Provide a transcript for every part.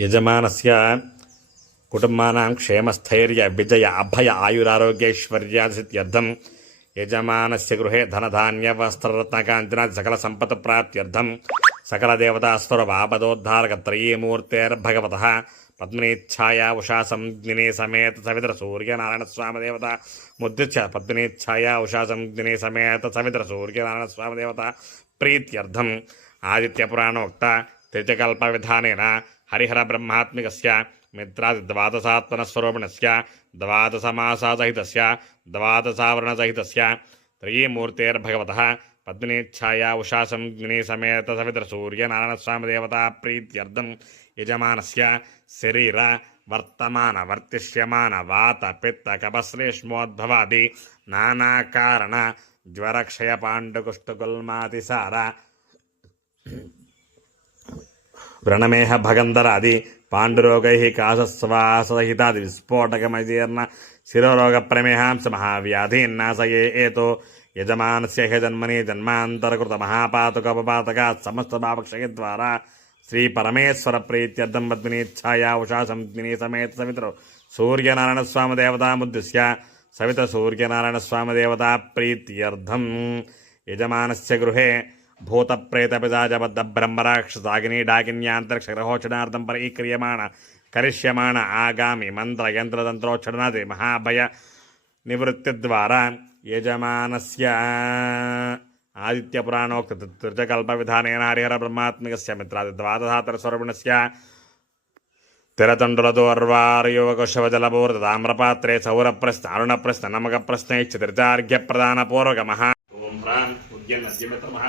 యజమానస్య కుటుంబానాం క్షేమస్థైర్య విజయ అభయ ఆయురారోగ్యైశ్వర్యాసిద్ధ్యర్థం యజమానస్య గృహే ధనధాన్య వస్త్రరత్నకాంతినాది సకల సంపత్ ప్రాప్త్యర్థం సకల దేవతాస్తురవాపదోద్ధారక త్రయీమూర్తేర్భగవతః పద్మినీఛాయా ఉషా సంజ్ఞినే సమేత సవితర సూర్యనారాయణ స్వామి దేవత ముద్రిచ్య పద్మినీఛాయా ఉషా సంజ్ఞినే సమేత సవితర సూర్యనారాయణ స్వామి దేవత ప్రీత్యర్థం ఆదిత్యపురాణోక్త త్రిచకల్ప విధానేన హరిహర బ్రహ్మాత్మికస్య మిత్రాది ద్వాదశాత్మనస్వరూపిణస్య ద్వాదశమాసాసహితస్య ద్వాదశావరణసహితస్య త్రయీమూర్తేర్భగవతః పద్మినీఛాయా ఉషా సంజ్ఞినే సమేత సవితర సూర్యనారాయణ స్వామి దేవత ప్రీత్యర్థం యజమానస్య శరీర వర్తమాన వర్తిష్యమాన వాత పిత్త కపశ్లేష్మోద్భవాది నానాకారణ జ్వరక్షయ పాండుకుష్ఠగుల్మాతిసార వ్రణమేహ భగంధరాది పాండురోగై కాశస్వాసహితాది విస్ఫోటకమజీర్ణ శిరోరోగ ప్రమేహాంశ మహావ్యాధీన్నాశయే ఏతో యజమానస్య జన్మని జన్మాంతరకృత మహాపాతకోపపాతకాత్ సమస్త పాపక్షయద్వారా శ్రీ పరమేశ్వర ప్రీత్యర్థం పద్మినీఛాయా ఉషా సంజ్ఞినే సమేత సవితరు సూర్యనారాయణ స్వామి దేవతాముద్దిశ్య సవిత సూర్యనారాయణ స్వామి దేవతా ప్రీత్యర్థం యజమానస్య గృహే భూతప్రేతపిశాచబద్ధ బ్రహ్మరాక్షసాగిని డాకిన్యాంతరిక్షగ్రహోక్షణార్థం పరిక్రియమాణ కరిష్యమాణ ఆగామి మంత్ర యంత్రతంత్రోక్షణాది మహాభయ నివృత్తి ద్వారా యజమానస్య ఆదిత్యపురాణోక్త త్రిచకల్ప విధానేన హరిహర బ్రహ్మాత్మికస్య మిత్రాది ద్వాదశాతరస్వరూపిణస్య తిరతండులదోర్వారయోగశవజలపూర్త తామ్రపాత్రే సౌరప్రశ్న అరుణప్రశ్న నమకప్రశ్నైశ్చ త్రిచార్ఘ్యప్రదానపూర్వక మహా ఓం ప్రాం ఉద్యన్నద్యమిత్రమః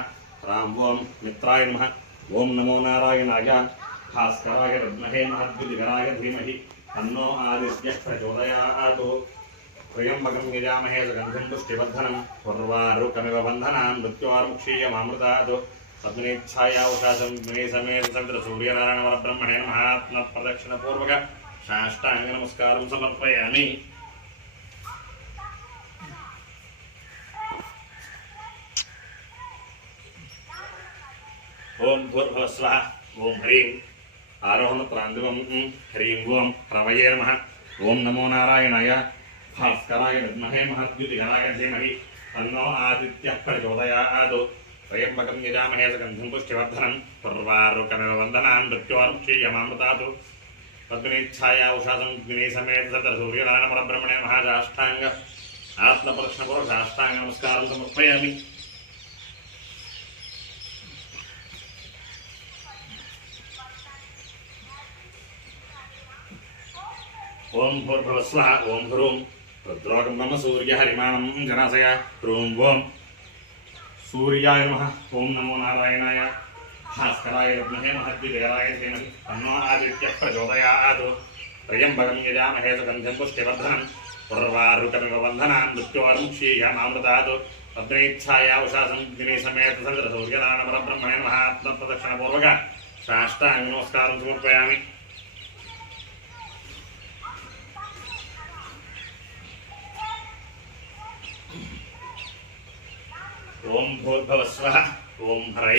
రాం ఓం మిత్రాయ నమః ఓం నమో నారాయణాయ భాస్కరాయ విద్మహే మహద్విదికరాయ ధీమహి తన్నో ఆదిత్యః ప్రచోదయాత్ త్రయంబకం యజామహే సుగంధిం పుష్టివర్ధనం ఉర్వారుకమివ బంధనాన్ మృత్యోర్ముక్షీయమామృతాత్ పద్మినీఛాయా ఉషా సంజ్ఞినే సమేత సవితర సూర్యనారాయణ పరబ్రహ్మణే నమః ఆత్మ ప్రదక్షిణ పూర్వక సాష్టాంగ నమస్కారం సమర్పయామి. ఓం భూర్భువస్వః ఓం హ్రీం ఆరోహణ ప్రాంతివం హ్రీం ఓం రవయే నమః ఓం నమో నారాయణాయ భాస్కరాయ విద్మహే మహద్విదికరాయ ధీమహి తన్నో ఆదిత్యః ప్రచోదయాత్ త్రయంబకం యజామహే సుగంధిం పుష్టివర్ధనం ఉర్వారుకమివ బంధనాన్ మృత్యోర్ముక్షీయమామృతాత్ పద్మినీఛాయా ఉషా సంజ్ఞినే సమేత సవితర సూర్యనారాయణ పరబ్రహ్మణే నమః సాష్టాంగ ఆత్మ ప్రదక్షిణ పూర్వక సాష్టాంగ నమస్కారం సమర్పయామి. ఓం భూర్భువస్వః ఓం హ్రూం రుద్రోగం నమ సూర్య హరిమాణం జనాశయ హ్రూం ఓం సూర్యాయ నమః ఓం నమో నారాయణాయ భాస్కరాయ విద్మహే మహద్విదికరాయ ధీమహి తన్నో ఆదిత్యః ప్రచోదయాత్ త్రయంబకం యజామహే సుగంధిం పుష్టివర్ధనం ఉర్వారుకమివ బంధనాన్ మృత్యోర్ముక్షీయమామృతాత్ పద్మినీఛాయా ఉషా సంజ్ఞినే సమేత సవితర సూర్యనారాయణ పరబ్రహ్మణే నమః ఆత్మ ప్రదక్షిణ పూర్వక సాష్టాంగ నమస్కారం సమర్పయామి. ఓం భూర్భువస్వః ఓం హ్రైం